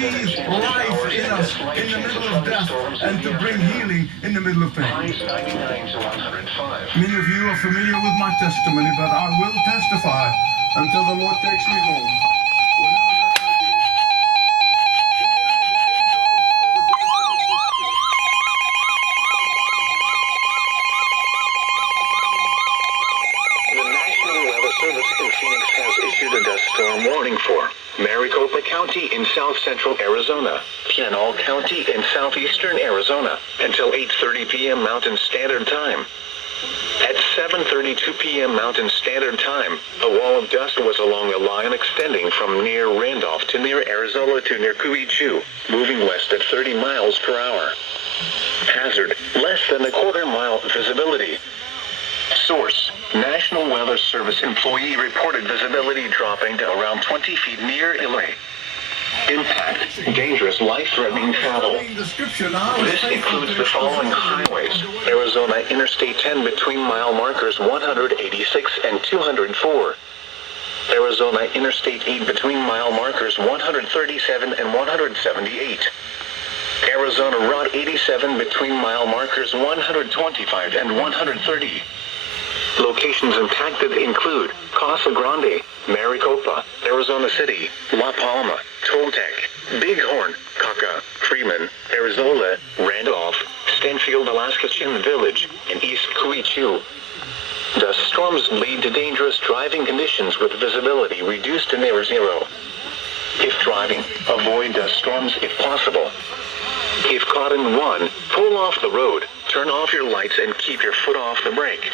breathe life in us in the middle of death and to bring healing in the middle of pain. Many of you are familiar with my testimony, but I will testify until the Lord takes me home. Whenever that might be. In the early days of the birth of this church, The National Weather Service in Phoenix has issued a dust storm warning for Maricopa County in south-central Arizona, Pinal County in southeastern Arizona, until 8:30 p.m. Mountain Standard Time. At 7:32 p.m. Mountain Standard Time, a wall of dust was along a line extending from near Randolph to near Arizona to near Cuichu, moving west at 30 miles per hour. Hazard, less than a quarter-mile visibility. Source, National Weather Service employee reported visibility dropping to around 20 feet near Illinois. Impact, dangerous life-threatening travel. This includes the following highways: Arizona Interstate 10 between mile markers 186 and 204. Arizona Interstate 8 between mile markers 137 and 178. Arizona Route 87 between mile markers 125 and 130. Locations impacted include Casa Grande, Maricopa, Arizona City, La Palma, Toltec, Bighorn, Caca, Freeman, Arizona, Randolph, Stanfield, Alaska, Chin Village, and East Cuichu. Dust storms lead to dangerous driving conditions with visibility reduced to near zero. If driving, avoid dust storms if possible. If caught in one, pull off the road, turn off your lights and keep your foot off the brake.